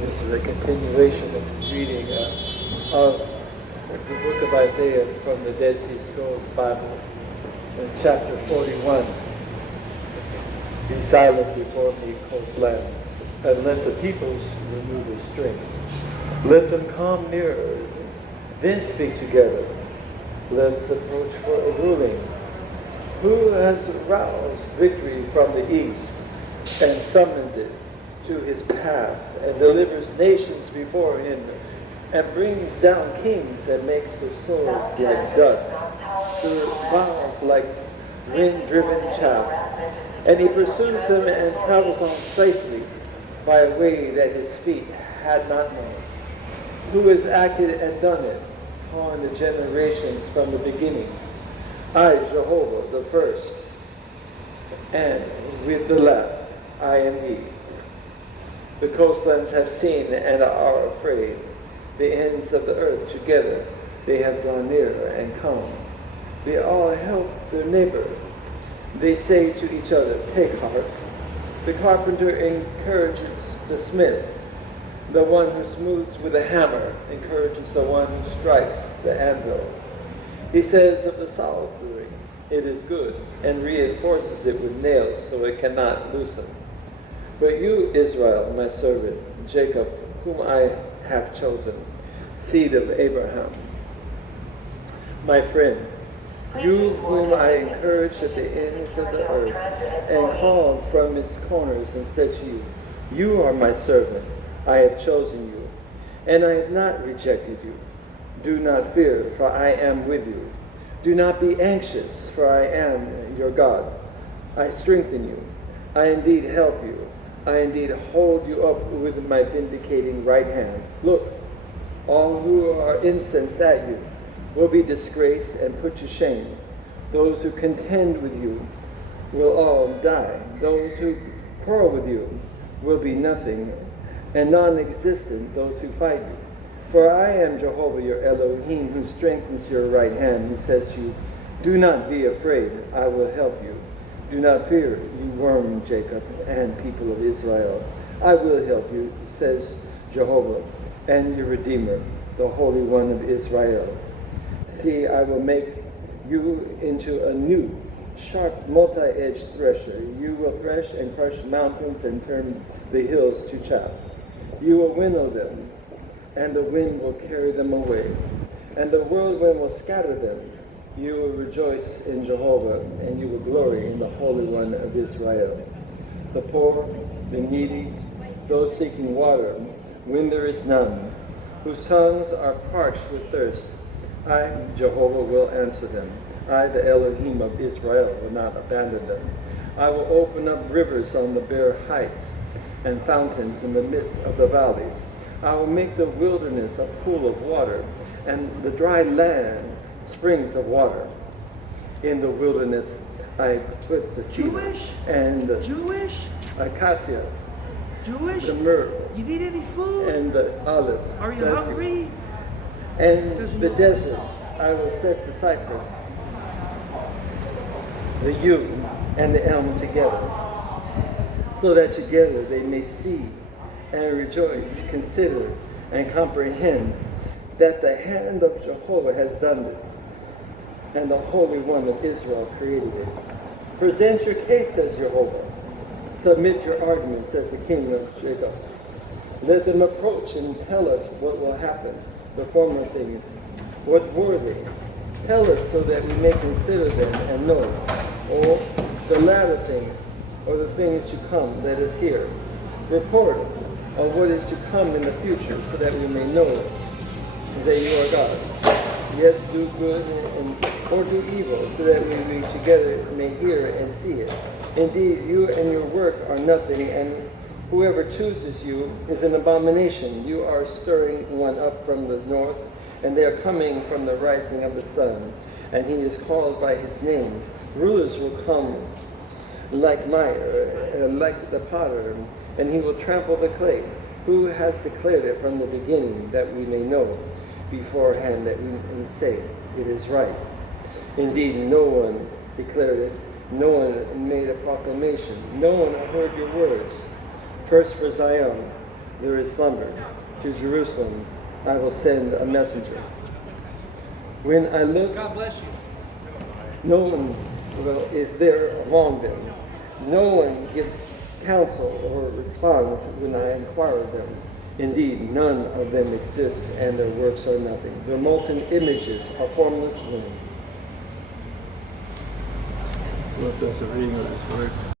This is a continuation of the reading of the book of Isaiah from the Dead Sea Scrolls Bible, in chapter 41. Be silent before me, coastlands, and let the peoples renew their strength. Let them come nearer, then speak together. Let's approach for a ruling. Who has roused victory from the east and summoned it to his path, and delivers nations before him, and brings down kings and makes the swords like dust, the bows like wind-driven chaff. And he pursues them and travels on safely by a way that his feet had not known. Who has acted and done it upon the generations from the beginning? I, Jehovah, the first, and with the last, I am he. The coastlands have seen and are afraid. The ends of the earth together, they have drawn near and come. They all help their neighbor. They say to each other, take heart. The carpenter encourages the smith. The one who smooths with a hammer encourages the one who strikes the anvil. He says of the solid, it is good, and reinforces it with nails so it cannot loosen. But you, Israel, my servant, Jacob, whom I have chosen, seed of Abraham, my friend, you whom I encouraged at the ends of the earth, and called from its corners and said to you, you are my servant, I have chosen you, and I have not rejected you. Do not fear, for I am with you. Do not be anxious, for I am your God. I strengthen you. I indeed help you. I indeed hold you up with my vindicating right hand. Look, all who are incensed at you will be disgraced and put to shame. Those who contend with you will all die. Those who quarrel with you will be nothing, and non-existent those who fight you. For I am Jehovah your Elohim, who strengthens your right hand, who says to you, do not be afraid, I will help you. Do not fear, you worm Jacob and people of Israel. I will help you, says Jehovah, and your Redeemer, the Holy One of Israel. See, I will make you into a new, sharp, multi-edged thresher. You will thresh and crush mountains and turn the hills to chaff. You will winnow them, and the wind will carry them away, and the whirlwind will scatter them. You will rejoice in Jehovah, and you will glory in the Holy One of Israel. The poor, the needy, those seeking water, when there is none, whose tongues are parched with thirst, I, Jehovah, will answer them. I, the Elohim of Israel, will not abandon them. I will open up rivers on the bare heights and fountains in the midst of the valleys. I will make the wilderness a pool of water, and the dry land springs of water. In the wilderness I put the cedar and the acacia, the myrtle, you need any food? And the olive. Are you hungry? And the desert I will set the cypress, the yew, and the elm together, so that together they may see and rejoice, consider and comprehend that the hand of Jehovah has done this, and the Holy One of Israel created it. Present your case, says Jehovah. Submit your arguments, says the King of Jacob. Let them approach and tell us what will happen, the former things. What were they? Tell us so that we may consider them and know. Or the latter things, or the things to come, let us hear. Report on what is to come in the future, so that we may know that you are God. Yes, do good or do evil, so that we together may hear and see it. Indeed, you and your work are nothing, and whoever chooses you is an abomination. You are stirring one up from the north, and they are coming from the rising of the sun, and he is called by his name. Rulers will come like mire, like the potter, and he will trample the clay. Who has declared it from the beginning, that we may know beforehand, that we may say it is right? Indeed, no one declared it, no one made a proclamation, no one heard your words. First for Zion, there is slumber. To Jerusalem I will send a messenger. When I look, God bless you. no one is there among them. No one gives counsel or responds when I inquire of them. Indeed, none of them exists, and their works are nothing. Their molten images are formless ruins. What does the reading of His word?